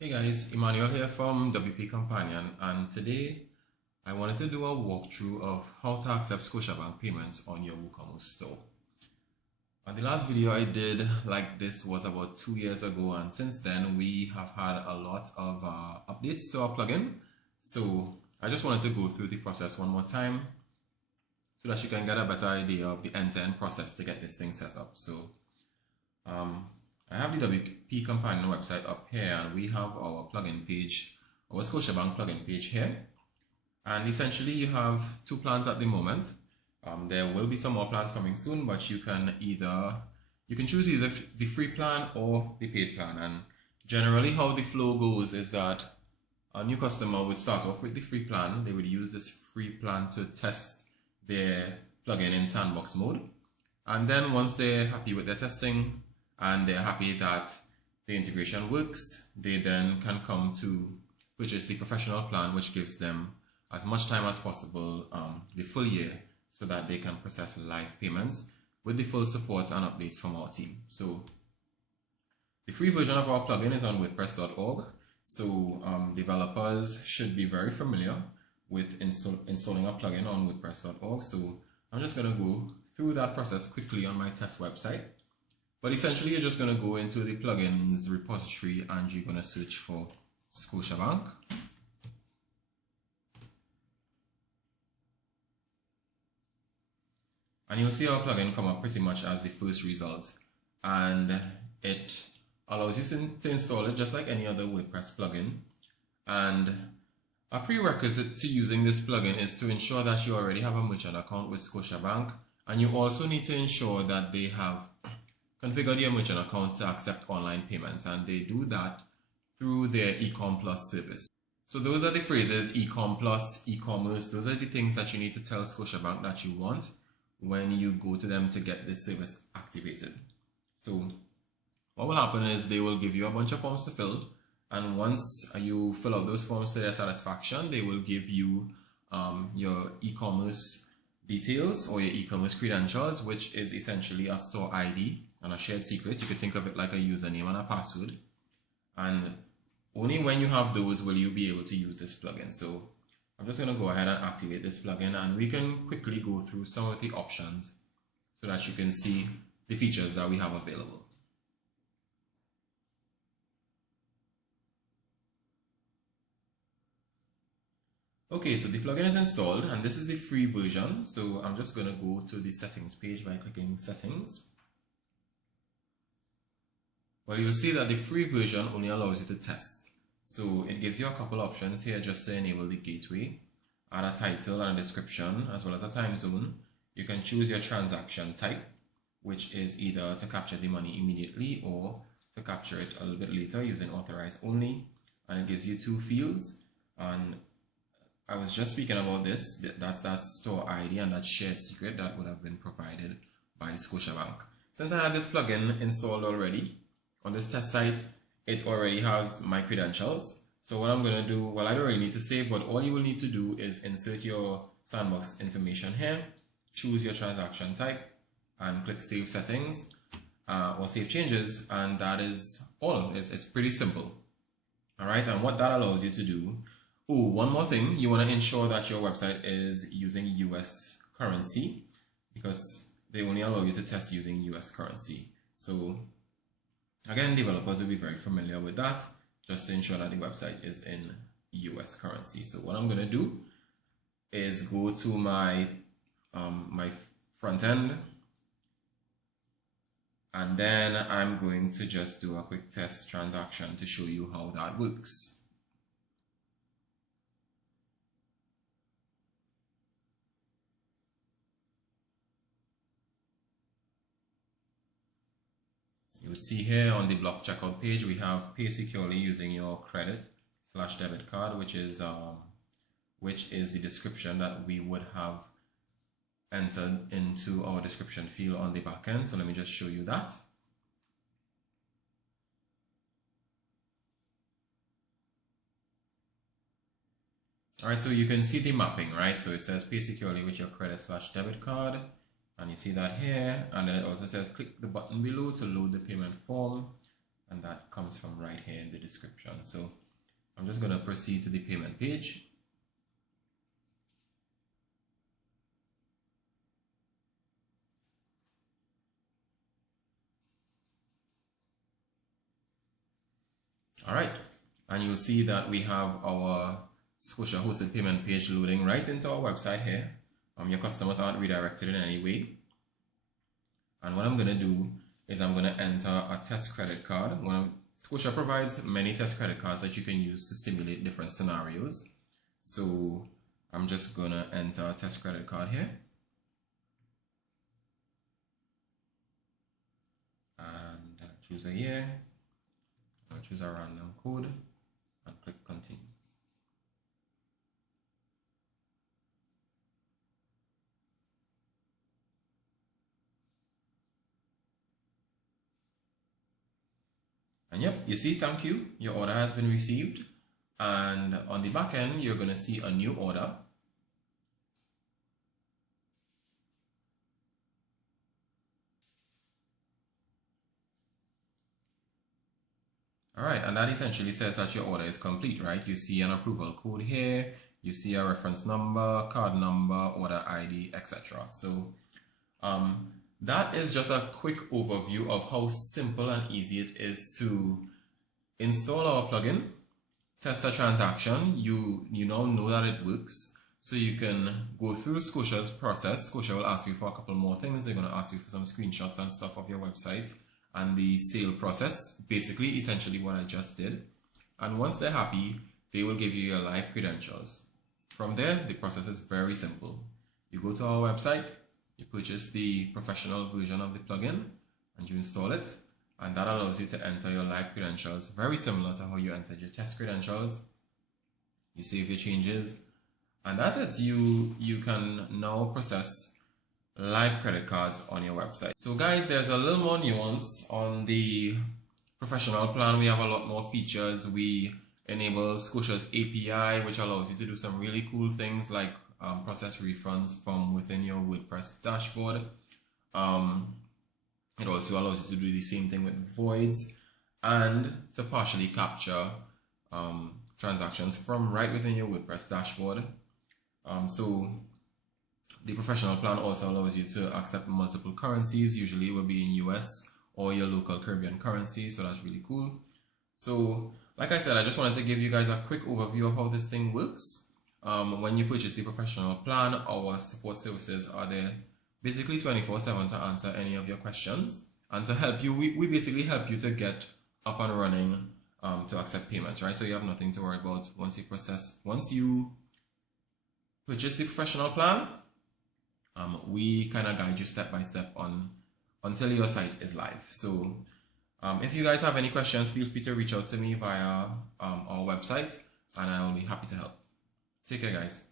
Hey guys, Emmanuel here from WP Companion, and today I wanted to do a walkthrough of how to accept Scotiabank payments on your WooCommerce store. And the last video I did like this was about 2 years ago, and since then we have had a lot of updates to our plugin. So I just wanted to go through the process one more time so that you can get a better idea of the end-to-end process to get this thing set up. So I have the WP Companion website up here, and we have our plugin page, our Scotiabank plugin page here. And essentially you have two plans at the moment. There will be some more plans coming soon, but you can choose either the free plan or the paid plan. And generally how the flow goes is that a new customer would start off with the free plan. They would use this free plan to test their plugin in Sandbox mode. And then once they're happy with their testing, and they're happy that the integration works, they then can come to purchase the professional plan, which gives them as much time as possible, the full year, so that they can process live payments with the full support and updates from our team. So the free version of our plugin is on WordPress.org. So developers should be very familiar with installing a plugin on WordPress.org. So I'm just going to go through that process quickly on my test website. But essentially, you're just going to go into the plugins repository and you're going to search for Scotiabank. And you'll see our plugin come up pretty much as the first result. And it allows you to install it just like any other WordPress plugin. And a prerequisite to using this plugin is to ensure that you already have a merchant account with Scotiabank. And you also need to ensure that they have configure their merchant account to accept online payments, and they do that through their eCom Plus service. So those are the phrases: eCom Plus, e-commerce. Those are the things that you need to tell Scotiabank that you want when you go to them to get this service activated. So what will happen is they will give you a bunch of forms to fill, and once you fill out those forms to their satisfaction, they will give you your e-commerce details or your e-commerce credentials, which is essentially a store ID and a shared secret. You could think of it like a username and a password. And only when you have those will you be able to use this plugin. So I'm just going to go ahead and activate this plugin, and we can quickly go through some of the options so that you can see the features that we have available. Okay, so the plugin is installed, and this is the free version. So I'm just going to go to the settings page by clicking settings. Well, you'll see that the free version only allows you to test. So it gives you a couple options here just to enable the gateway, add a title and a description, as well as a time zone. You can choose your transaction type, which is either to capture the money immediately or to capture it a little bit later using authorize only. And it gives you two fields. And I was just speaking about this. That's that store ID and that shared secret that would have been provided by Scotiabank. Since I had this plugin installed already, on this test site, it already has my credentials. So what I'm going to do, well, I don't really need to save, but all you will need to do is insert your Sandbox information here, choose your transaction type, and click Save Settings or Save Changes, and that is all. It's pretty simple. All right, and what that allows you to do, one more thing, you want to ensure that your website is using US currency, because they only allow you to test using US currency. So again, developers will be very familiar with that, just to ensure that the website is in US currency. So what I'm going to do is go to my my front end, and then I'm going to just do a quick test transaction to show you how that works. You would see here on the block checkout page, we have pay securely using your credit/debit card, which is the description that we would have entered into our description field on the back end. So let me just show you that. All right, so you can see the mapping, right? So it says pay securely with your credit/debit card. And you see that here, and then it also says click the button below to load the payment form. and that comes from right here in the description. So I'm just going to proceed to the payment page. All right, and you'll see that we have our Scotia hosted payment page loading right into our website here. Your customers aren't redirected in any way. And what I'm going to do is I'm going to enter a test credit card. Scotia provides many test credit cards that you can use to simulate different scenarios. So I'm just going to enter a test credit card here. And choose a year. I'll choose a random code and click continue. And yep, you see, thank you, your order has been received. And on the back end, you're going to see a new order. All right, and that essentially says that your order is complete, right? You see an approval code here, you see a reference number, card number, order ID, etc. So that is just a quick overview of how simple and easy it is to install our plugin, test a transaction. You now know that it works, so you can go through Scotia's process. Scotia will ask you for a couple more things. They're going to ask you for some screenshots and stuff of your website and the sale process, basically essentially what I just did. And once they're happy, they will give you your live credentials. From there, the process is very simple. You go to our website, you purchase the professional version of the plugin, and you install it, and that allows you to enter your live credentials, very similar to how you entered your test credentials. You save your changes, and that's it. You can now process live credit cards on your website. So guys, there's a little more nuance on the professional plan. We have a lot more features. We enable Scotia's API, which allows you to do some really cool things like process refunds from within your WordPress dashboard. It also allows you to do the same thing with voids and to partially capture transactions from right within your WordPress dashboard. So the professional plan also allows you to accept multiple currencies. Usually it will be in US or your local Caribbean currency, so that's really cool. So like I said, I just wanted to give you guys a quick overview of how this thing works. When you purchase the professional plan, our support services are there basically 24/7 to answer any of your questions and to help you. We basically help you to get up and running to accept payments, right? So you have nothing to worry about once you purchase the professional plan. We kind of guide you step by step until your site is live. So if you guys have any questions, feel free to reach out to me via our website, and I will be happy to help. Take care, guys.